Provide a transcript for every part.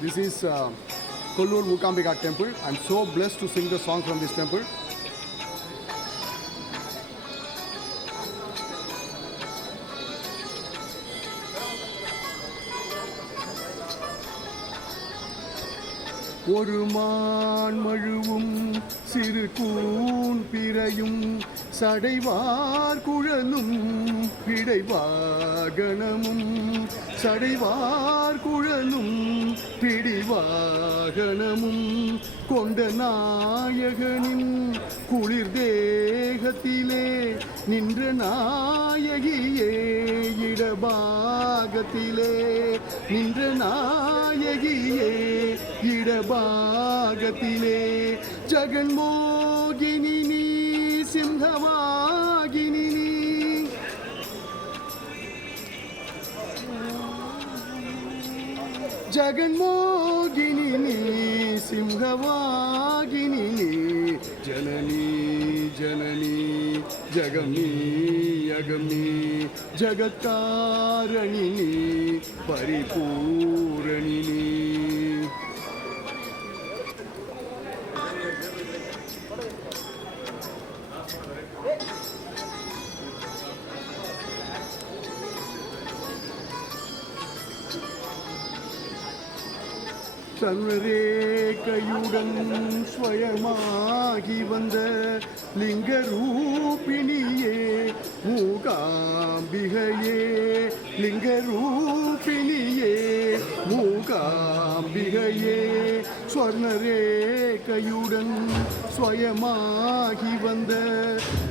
This is Kollur Mookambika temple. I'm so blessed to sing the song from this temple. ஒரு மான் மழுவும் சிறு கூன் பிறையும் சடைவார் குழலும் பிடைவாகனமும் சடைவார் குழலும் பிடிவாகனமும் கொண்ட நாயகனின் குளிர் தேகத்திலே நின்ற நாயகியே இடபாகத்திலே நின்ற நாயகியே இடபாகத்திலே ஜகன்மோகினி நீ சிம்ஹவாகினி நீ ஜகன்மோகினி நீ சிம்ஹவாகினி நீ ஜனனி ஜனனி ஜகமீ அகமீ ஜகத்காரணி நீ பரிபூரணி நீ சர்வரேகையுடன் ஸ்வயமாகி வந்த லிங்கரூபிணியே மூகாம்பிகையே லிங்கரூபிணியே மூகாம்பிகையே ஸ்வர்ணரேகையுடன் ஸ்வயமாகி வந்த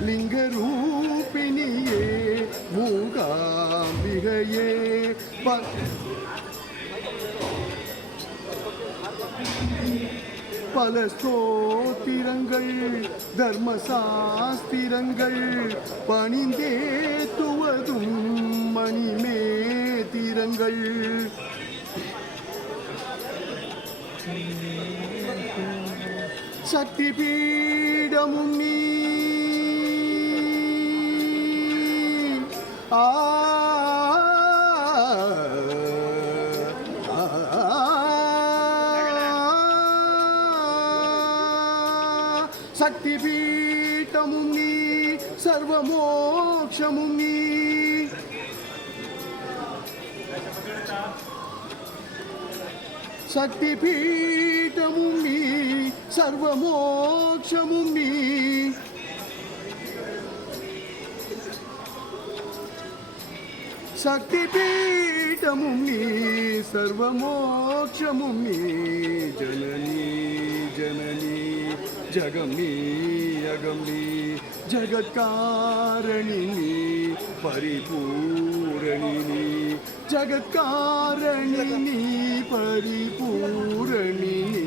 லிங்கரூபிணியே மூகாம்பிகையே பல ஸ்தோத்திரங்கள் தர்மசாஸ்திரங்கள் பணிந்தேத்துவதும் மணிமேத்திரங்கள் சக்தி பீடமும் நீ சக்தி பீட்டமும் நீ சர்வமோக்ஷமும் நீ சக்தி பீட்டமும் நீ சர்வமோக்ஷமும் நீ சக்தி பீட்டமும் நீ சர்வமோக்ஷமும் நீ ஜனனி ஜனனி ஜகமீ அகமீ ஜகத்காரணி நீ பரிபூரணி நீ ஜகத்காரணி நீ பரிபூரணி நீ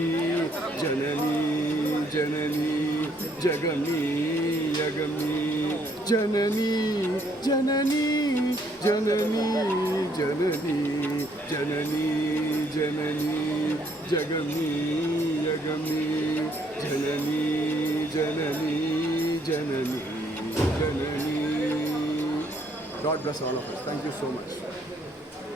Janani Janani ஜகமீ அகமீ Janani Janani Janani Janani Janani Janani ஜகமீ அகமீ Janani Janani Janani Janani. God bless all of us. Thank you so much.